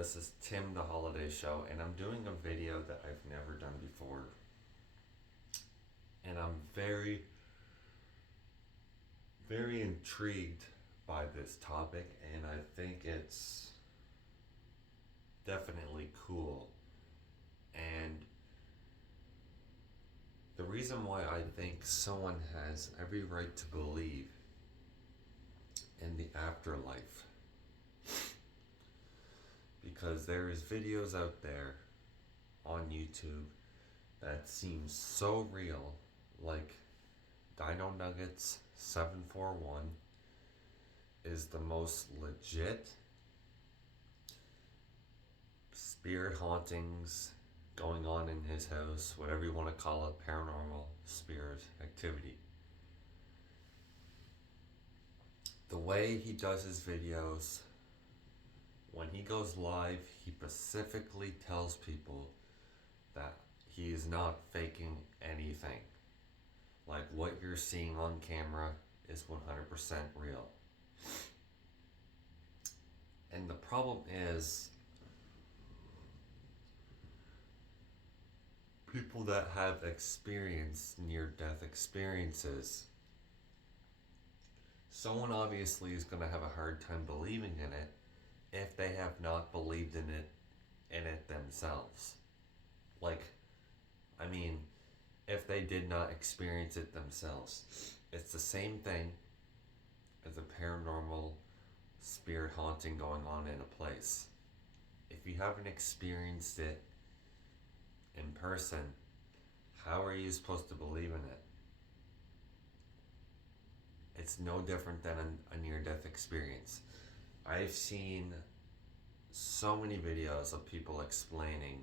This is Tim the Holiday Show, and I'm doing a video that I've never done before. And I'm very intrigued by this topic, and I think it's definitely cool. And the reason why I think someone has every right to believe in the afterlife, because there is videos out there on YouTube that seem so real, like Dino Nuggets 741 is the most legit spirit hauntings going on in his house, whatever you want to call it, paranormal spirit activity. The way he does his videos, when he goes live, he specifically tells people that he is not faking anything. Like what you're seeing on camera is 100% real. And the problem is, people that have experienced near-death experiences, someone obviously is going to have a hard time believing in it if they have not believed in it themselves. Like, I mean, if they did not experience it themselves. It's the same thing as a paranormal spirit haunting going on in a place. If you haven't experienced it in person, how are you supposed to believe in it? It's no different than a near-death experience. I've seen so many videos of people explaining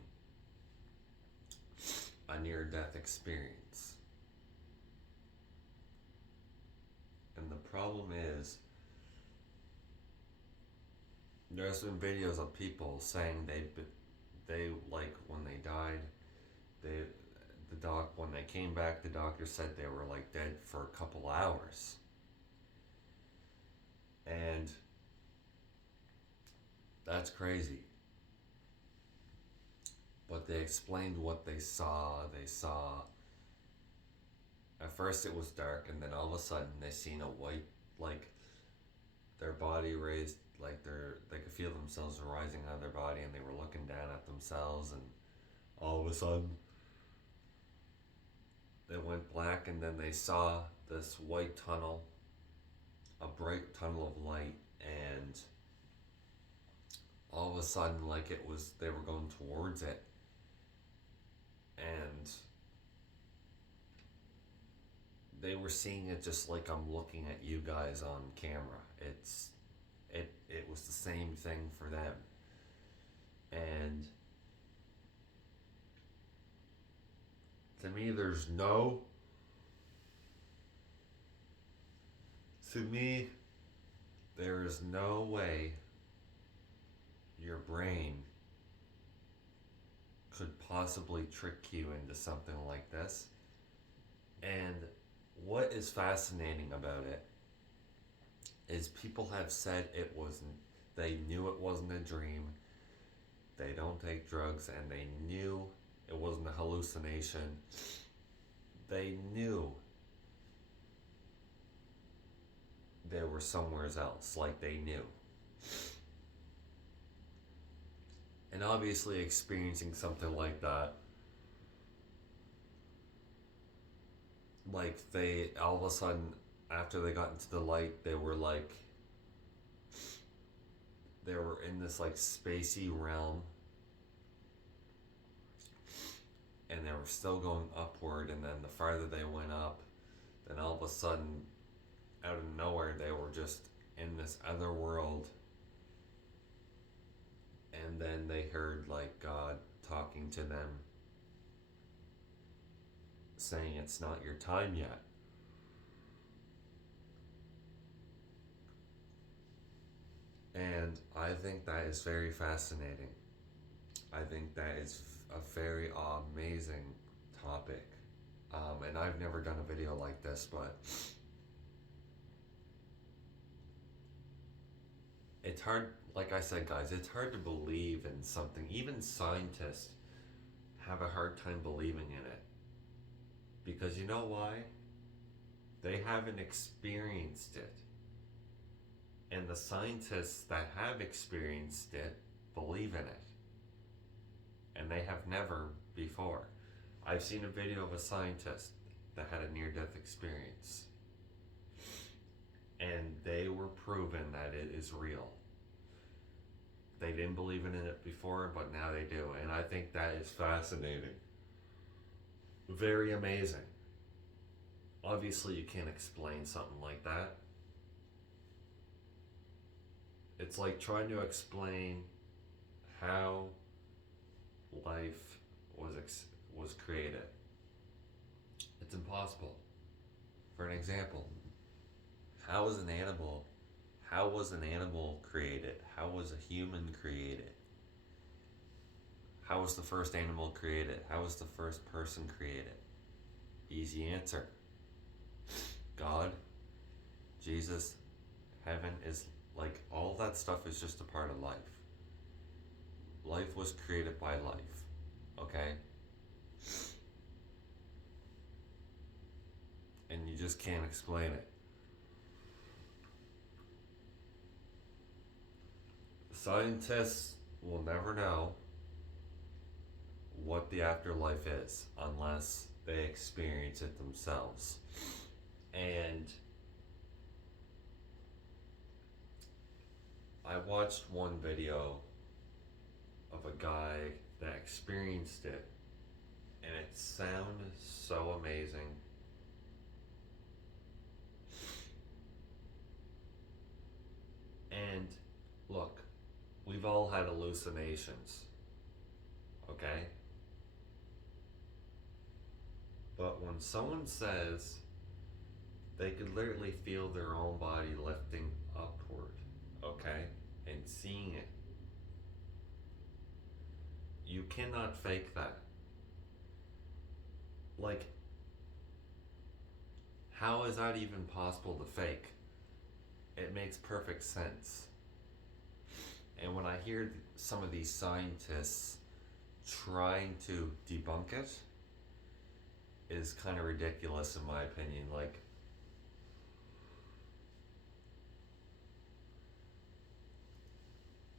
a near-death experience. And the problem is, there's been videos of people saying they like when they died, when they came back, the doctor said they were like dead for a couple hours. And that's crazy. But they explained what they saw. They saw, at first it was dark, and then all of a sudden they seen a white, like their body raised, like they could feel themselves rising out of their body, and they were looking down at themselves, and all of a sudden it went black, and then they saw this white tunnel, a bright tunnel of light, and all of a sudden, like they were going towards it, and they were seeing it just like I'm looking at you guys on camera. It was the same thing for them. And to me, there is no way your brain could possibly trick you into something like this. And what is fascinating about it is people have said they knew it wasn't a dream, they don't take drugs, and they knew it wasn't a hallucination. They knew they were somewhere else, like they knew. And obviously experiencing something like that, like they all of a sudden, after they got into the light, they were in this like spacey realm, and they were still going upward, and then the farther they went up, then all of a sudden, out of nowhere, they were just in this other world. And then they heard like God talking to them, saying it's not your time yet. And I think that is very fascinating. I think that is a very amazing topic. And I've never done a video like this, but it's hard, like I said, guys, it's hard to believe in something. Even scientists have a hard time believing in it. Because you know why? They haven't experienced it. And the scientists that have experienced it believe in it. And they have never before. I've seen a video of a scientist that had a near death experience. And they were proven that it is real. They didn't believe in it before, but now they do. And I think that is fascinating. Very amazing. Obviously, you can't explain something like that. It's like trying to explain how life was created. It's impossible. For an example, how was an animal created? How was a human created? How was the first animal created? How was the first person created? Easy answer. God, Jesus, heaven is like all that stuff is just a part of life. Life was created by life. Okay? And you just can't explain it. Scientists will never know what the afterlife is unless they experience it themselves. And I watched one video of a guy that experienced it, and it sounded so amazing. And look, we've all had hallucinations, okay? But when someone says they could literally feel their own body lifting upward, okay? And seeing it, you cannot fake that. Like, how is that even possible to fake? It makes perfect sense. And when I hear some of these scientists trying to debunk it, is kind of ridiculous in my opinion. Like,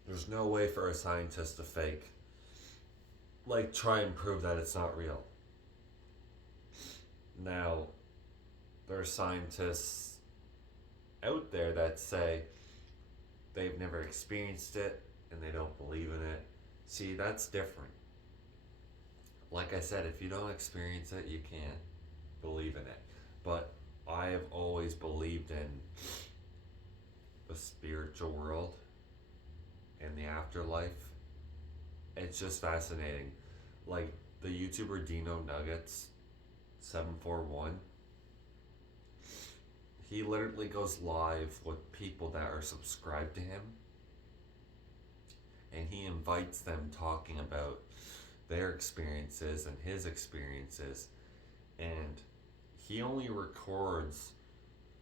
there's no way for a scientist to fake, like, try and prove that it's not real. Now, there are scientists out there that say they've never experienced it and they don't believe in it. See, that's different. Like I said, if you don't experience it, you can't believe in it. But I have always believed in the spiritual world and the afterlife. It's just fascinating. Like the YouTuber Dino Nuggets 741, he literally goes live with people that are subscribed to him, and he invites them talking about their experiences and his experiences, and he only records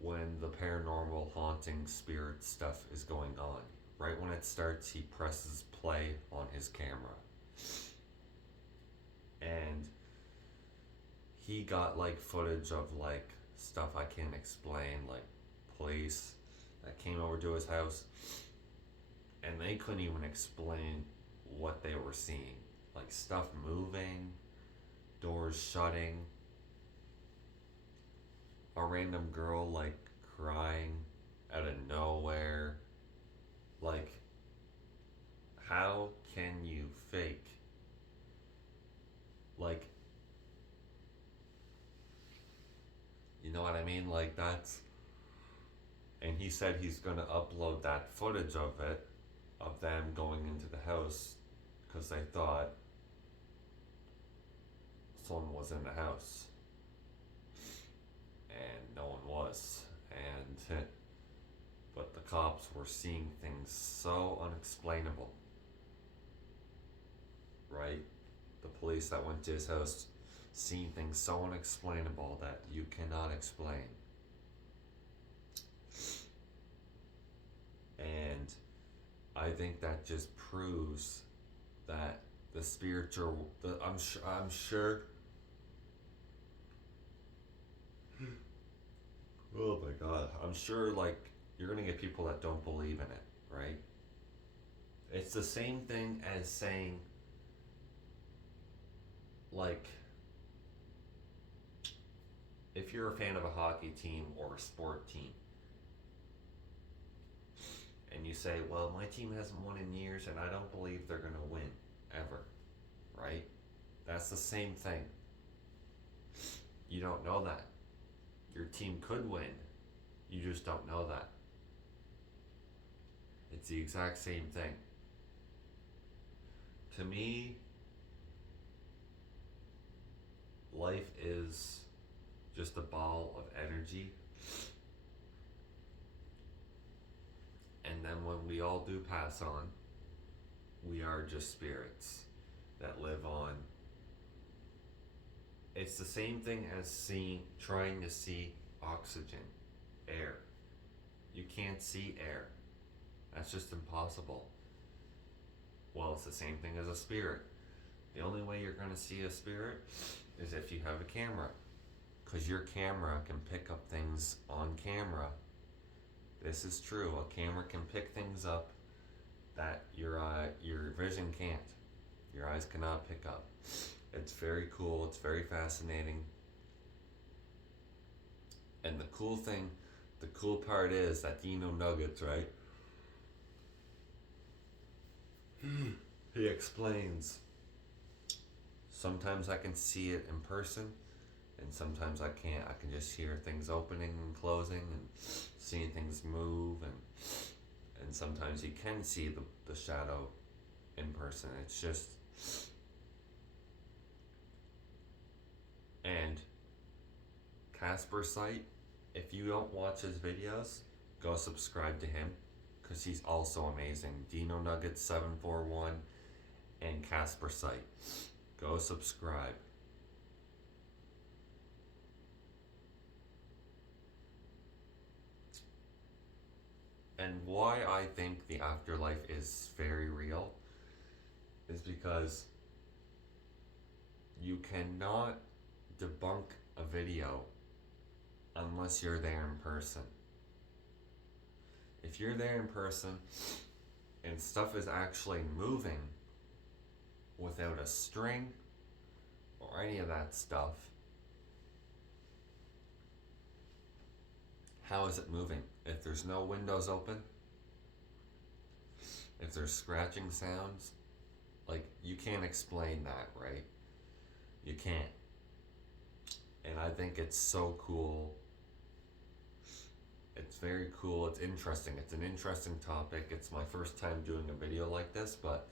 when the paranormal haunting spirit stuff is going on. Right when it starts, he presses play on his camera. And he got like footage of like stuff I can't explain, like police that came over to his house, and they couldn't even explain what they were seeing. Like stuff moving, doors shutting, a random girl like crying out of nowhere. Like, how can you fake? Like, you know what I mean? Like, that's. And he said he's gonna upload that footage of it, of them going into the house, because they thought someone was in the house. And no one was. And. But the cops were seeing things so unexplainable. Right? The police that went to his house seeing things so unexplainable that you cannot explain. And I think that just proves that the spiritual, I'm sure. Oh my god, I'm sure like you're gonna get people that don't believe in it, right? It's the same thing as saying like if you're a fan of a hockey team or a sport team and you say, well, my team hasn't won in years and I don't believe they're going to win ever, right? That's the same thing. You don't know that. Your team could win. You just don't know that. It's the exact same thing. To me, life is just a ball of energy. And then when we all do pass on, we are just spirits that live on. It's the same thing as trying to see oxygen, air. You can't see air. That's just impossible. Well, it's the same thing as a spirit. The only way you're going to see a spirit is if you have a camera. Because your camera can pick up things on camera. This is true. A camera can pick things up that your vision can't. Your eyes cannot pick up. It's very cool. It's very fascinating. And the cool part is that Dino Nuggets, right? He explains, sometimes I can see it in person, and sometimes I can't. I can just hear things opening and closing and seeing things move, and sometimes you can see the shadow in person. It's just, and Casper Sight, if you don't watch his videos, go subscribe to him because he's also amazing. Dino Nuggets 741 and Casper Sight. Go subscribe. And why I think the afterlife is very real is because you cannot debunk a video unless you're there in person. If you're there in person and stuff is actually moving without a string or any of that stuff, how is it moving? If there's no windows open, if there's scratching sounds, like you can't explain that, right? You can't. And I think it's so cool. It's very cool. It's interesting. It's an interesting topic. It's my first time doing a video like this, but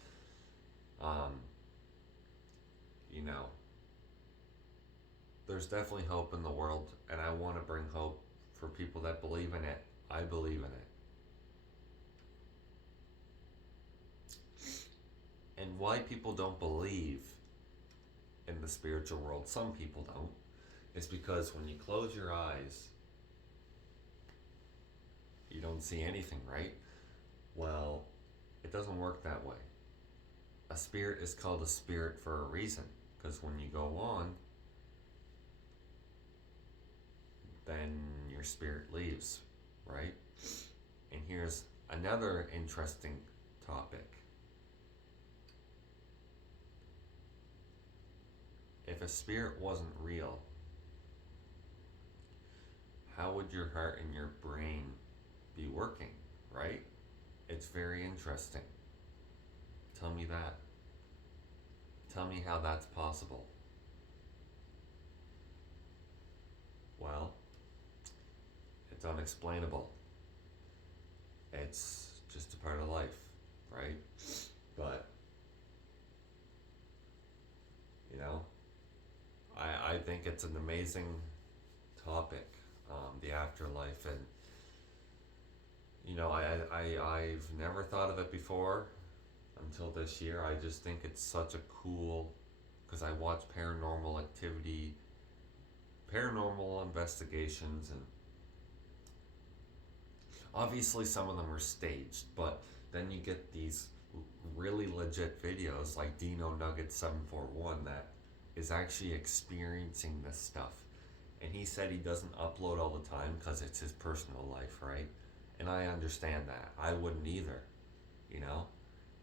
there's definitely hope in the world, and I want to bring hope for people that believe in it. I believe in it. And why people don't believe in the spiritual world, some people don't, is because when you close your eyes, you don't see anything, right? Well, it doesn't work that way. A spirit is called a spirit for a reason, because when you go on, then your spirit leaves, right? And here's another interesting topic. If a spirit wasn't real, how would your heart and your brain be working, right? It's very interesting. Tell me that. Tell me how that's possible. Well, it's unexplainable. It's just a part of life, right? But, I think it's an amazing topic, the afterlife, and I've never thought of it before until this year. I just think it's such a cool, because I watch paranormal activity, paranormal investigations, and obviously some of them are staged, but then you get these really legit videos like Dino Nugget 741 that is actually experiencing this stuff. And he said he doesn't upload all the time because it's his personal life, right? And I understand that. I wouldn't either. You know?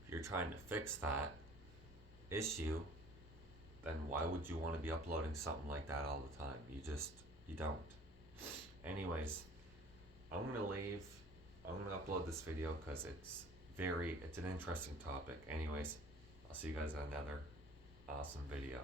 If you're trying to fix that issue, then why would you want to be uploading something like that all the time? You don't. Anyways, I'm gonna leave. I'm gonna upload this video because it's an interesting topic. Anyways, I'll see you guys in another awesome video.